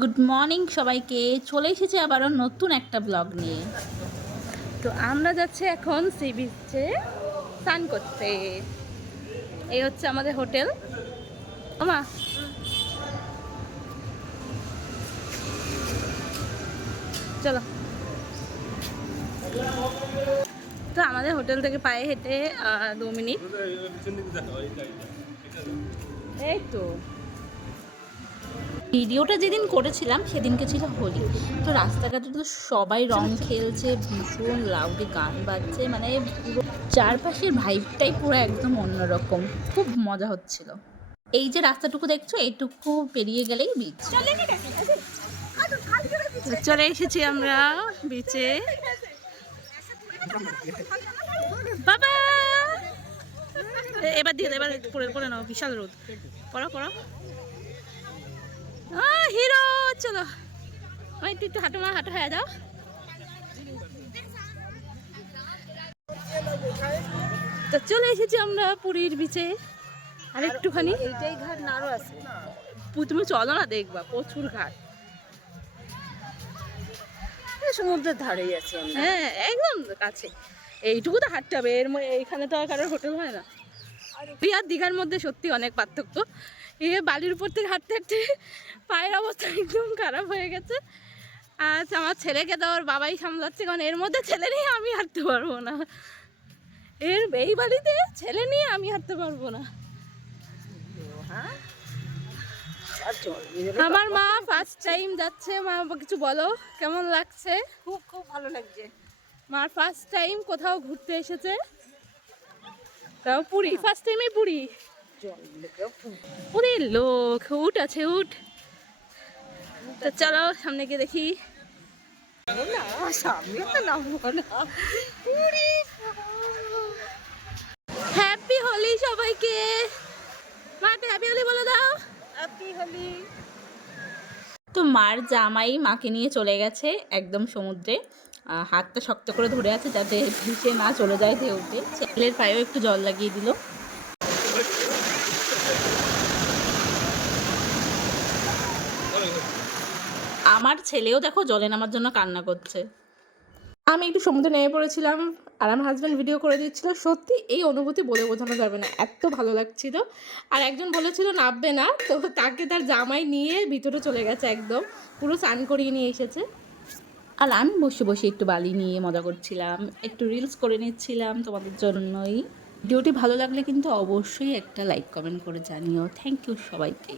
Good morning সবাইকে। চলে এসেছে আবারও নতুন একটা ব্লগ নিয়ে। তো আমরা যাচ্ছি এখন সি বিচে স্নান করতে। এই হচ্ছে আমাদের হোটেল। ওমা, চলো। তো আমাদের হোটেল থেকে পায়ে হেঁটে 2 মিনিট। এই তো ভিডিওটা যেদিন করেছিলাম সেদিনকে ছিল হোলি। তো রাস্তাঘাটে তো সবাই রং খেলছে, ভীষণ লাউডে গান বাজছে, মানে পুরো চারপাশের ভাইবটাই পুরো একদম অন্যরকম। খুব মজা হচ্ছিল। এই যে রাস্তাটুকু দেখছো, এইটুকু পেরিয়ে গেলেই বিচ। চলে এসেছি আমরা বিচে। বাবা, এবার দিয়ে এবার পরে পরে নাও, বিশাল রোদ। পড়ো পড়ো। হিরো, চলো একটু একটু হাঁটো, হাঁটো হয়ে যাও। তো চলে এসেছি আমরা পুরীর বিচে। আর একটুখানি এইটাই ঘাট না আরো আছে? তুমি চলো না, দেখবা প্রচুর ঘাট। সমুদ্রের ধারেই আছে আমরা। হ্যাঁ, একদম কাছে। এইটুকু তো হাঁটতে হবে, এইখানে তো আর কারোর হোটেল হয় না। আর দীঘার মধ্যে সত্যি অনেক পার্থক্য। বালির উপর থেকে হাঁটতে হাঁটতে পায়ের অবস্থা একদম খারাপ হয়ে গেছে। আজ আমার ছেলেকে তো ওর বাবাই সামলাচ্ছে, কারণ এর মধ্যে ছেলে নিয়ে আমি হাঁটতে পারবো না। এই বাড়িতে ছেলে নিয়ে আমি হাঁটতে পারবো না। আমার মা ফার্স্ট টাইম যাচ্ছে। মা কিছু বলো, কেমন লাগছে? খুব খুব ভালো লাগছে। মার ফার্স্ট টাইম কোথাও ঘুরতে এসেছে, তাও পুরী। ফার্স্ট টাইমে পুরী। পুরীর লোক উঠ আছে, উঠ। তো চলো সামনে গিয়ে দেখি। হ্যাপি হোলি সবাইকে। মা হ্যাপি হোলি বলে দাও। হ্যাপি হোলি। তো মার জামাই মাকে নিয়ে চলে গেছে একদম সমুদ্রে। হাতটা শক্ত করে ধরে আছে যাতে ভেসে না চলে যায় ঢেউতে। ছেলের পায়েও একটু জল লাগিয়ে দিল। আমার ছেলেও দেখো জলে নামার জন্য কান্না করছে। আমি একটু সমুদ্রে নেমে পড়েছিলাম আর আমার হাজব্যান্ড ভিডিও করে দিচ্ছিল। সত্যি এই অনুভূতি বলে বোঝানো যাবে না, এত ভালো লাগছিল। আর একজন বলেছিল নামবে না, তো তাকে তার জামাই নিয়ে ভিতরে চলে গেছে, একদম পুরো স্নান করিয়ে নিয়ে এসেছে। আর আমি বসে বসে একটু বালি নিয়ে মজা করছিলাম, একটু রিলস করে নিচ্ছিলাম তোমাদের জন্যই। ভিডিওটি ভালো লাগলে কিন্তু অবশ্যই একটা লাইক কমেন্ট করে জানিও। থ্যাংক ইউ সবাইকে।